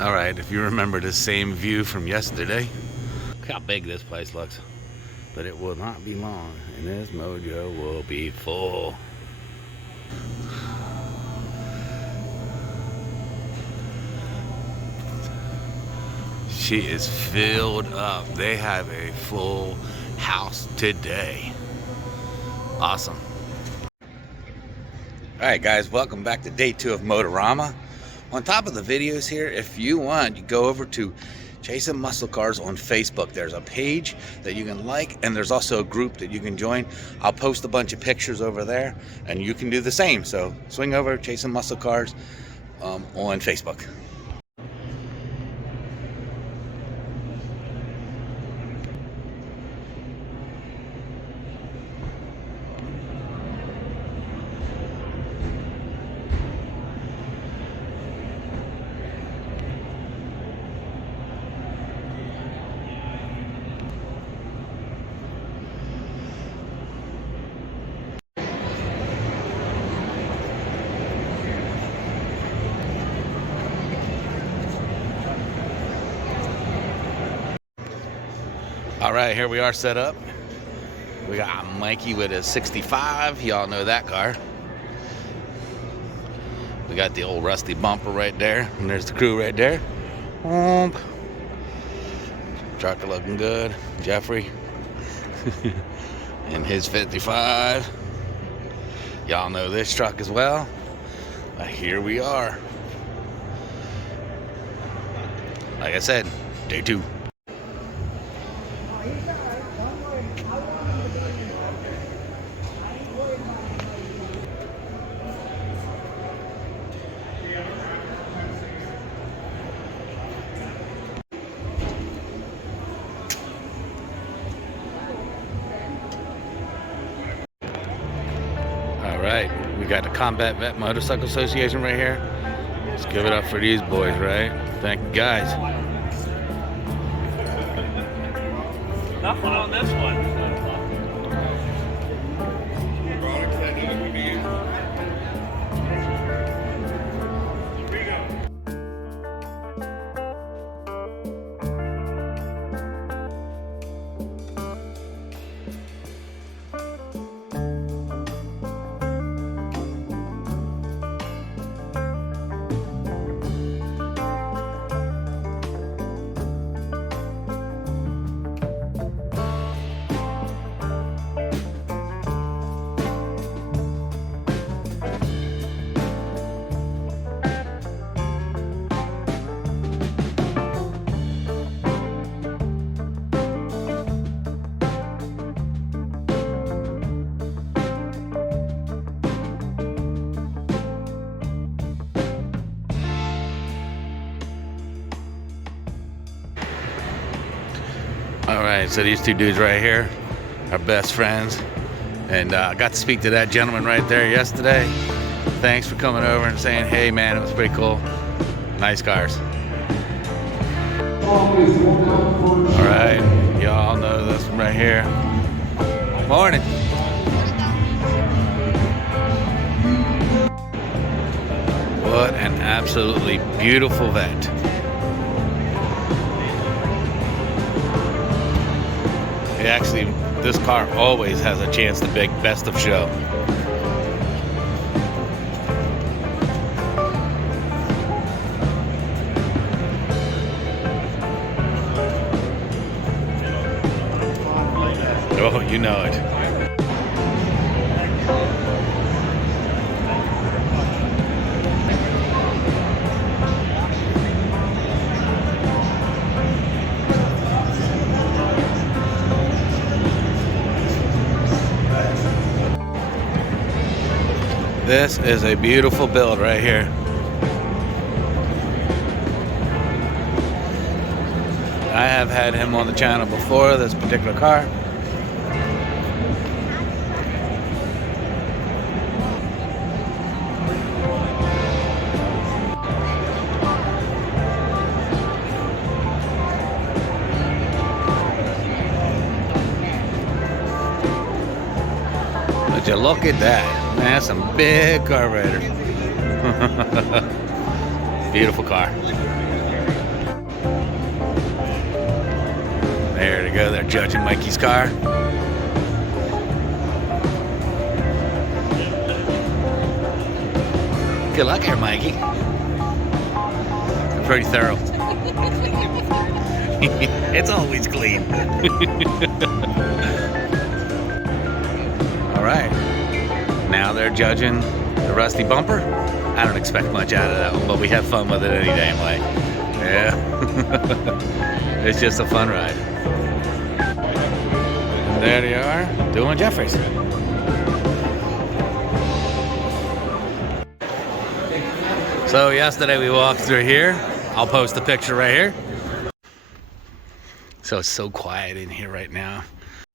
All right, if you remember the same view from yesterday, look how big this place looks. But it will not be long, and this mojo will be full. She is filled up. They have a full house today. Awesome. All right, guys, welcome back to day 2 of Motorama. On top of the videos here, if you want, you go over to Chasing Muscle Cars on Facebook. There's a page that you can like, and there's also a group that you can join. I'll post a bunch of pictures over there, and you can do the same. So swing over, Chasing Muscle Cars on Facebook. All right, here we are set up. We got Mikey with his 65. Y'all know that car. We got the old rusty bumper right there, and there's the crew right there. Truck looking good. Jeffrey and his 55. Y'all know this truck as well. But here we are. Like I said, day 2. All right, we got the Combat Vet Motorcycle Association right here. Let's give it up for these boys, right? Thank you, guys. Nothing on this one. All right, so these two dudes right here are best friends, and I got to speak to that gentleman right there yesterday. Thanks for coming over and saying, hey man, it was pretty cool. Nice cars. All right, y'all know this one right here. Morning. What an absolutely beautiful vet. Actually, this car always has a chance to be best of show. Oh, you know it. This is a beautiful build right here. I have had him on the channel before, this particular car. Would you look at that? Man, that's some big carburetors. Beautiful car. There they go. They're judging Mikey's car. Good luck here, Mikey. They're pretty thorough. It's always clean. All right. Now they're judging the rusty bumper. I don't expect much out of that one, but we have fun with it any damn way. Yeah. It's just a fun ride. And there they are, doing Jeffries. So yesterday we walked through here. I'll post the picture right here. So it's so quiet in here right now.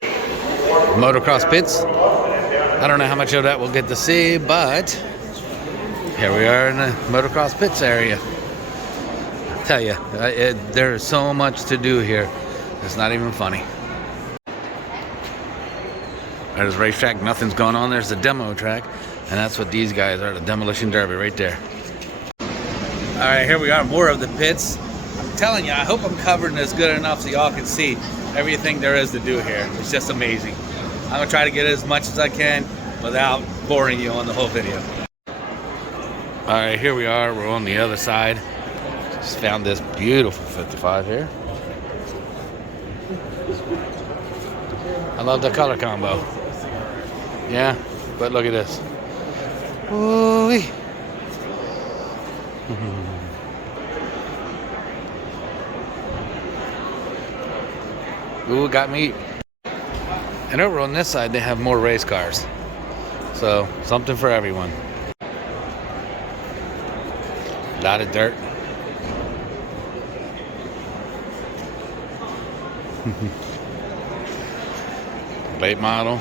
Motocross pits. I don't know how much of that we'll get to see, but here we are in the motocross pits area. I tell you, there is so much to do here. It's not even funny. There's a racetrack, nothing's going on. There's the demo track, and that's what these guys are, the demolition derby right there. All right, here we are, more of the pits. I'm telling you, I hope I'm covering this good enough so y'all can see everything there is to do here. It's just amazing. I'm gonna try to get as much as I can without boring you on the whole video. All right, here we are. We're on the other side. Just found this beautiful 55 here. I love the color combo. Yeah, but look at this. Ooh-wee. Ooh, got me. And over on this side, they have more race cars. So, something for everyone. A lot of dirt. Late model,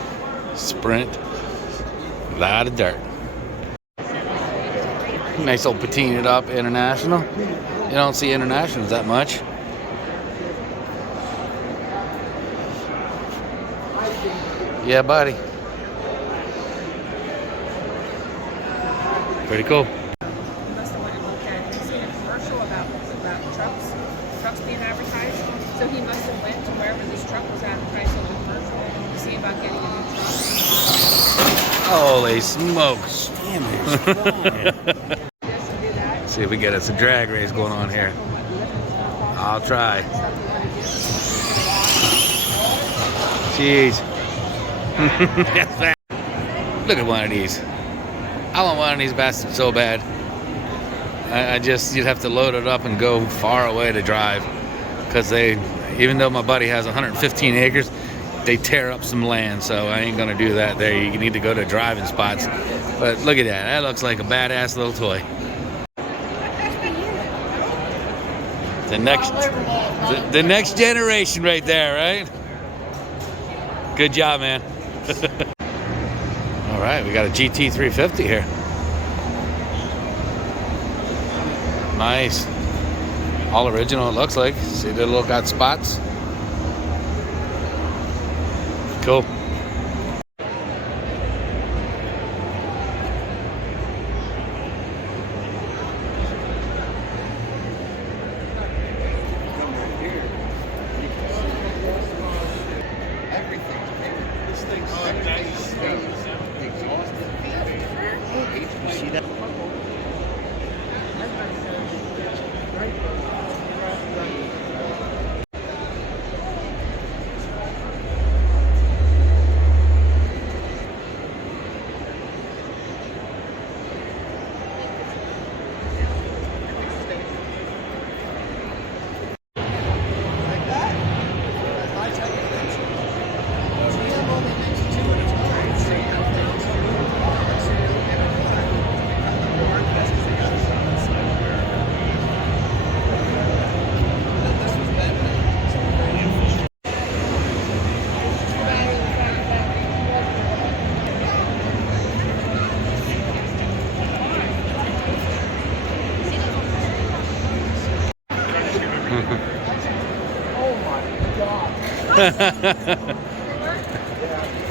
sprint, a lot of dirt. Nice old patinaed up international. You don't see internationals that much. Yeah, buddy. Pretty cool. He must have went and looked at it. He's seen a commercial about trucks being advertised. So he must have went to wherever this truck was advertised on the commercial to see about getting a new truck. Holy smokes. Damn it. See if we get us a drag race going on here. I'll try. Jeez. Look at one of these. I want one of these bastards so bad. You'd have to load it up and go far away to drive. Because even though my buddy has 115 acres, they tear up some land, so I ain't gonna do that there. You need to go to driving spots. But look at that. That looks like a badass little toy. The next generation right there, right? Good job, man. All right, we got a GT 350 here. Nice. All original, it looks like. See the little got spots? Cool.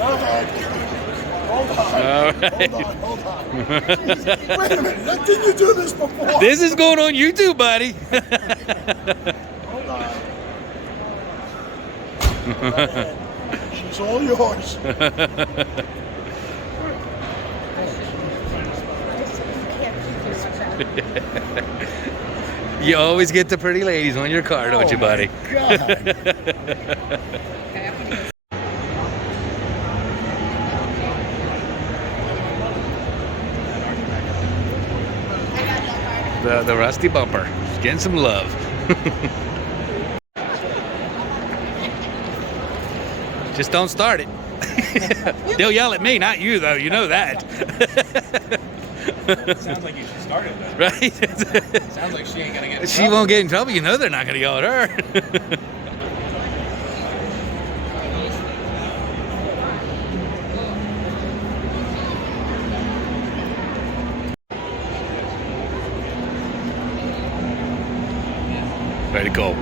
Go ahead. Hold on. All right. Hold on. Jeez. Wait a minute. Didn't you do this before? This is going on YouTube, buddy. Hold on. She's all yours. You always get the pretty ladies on your car, don't you, buddy? God. The rusty bumper. It's getting some love. Just don't start it. They'll yell at me, not you, though. You know that. Sounds like you should start it though. Right? Sounds like she ain't gonna get in She trouble. won't get in trouble. You know they're not going to yell at her. Very cool.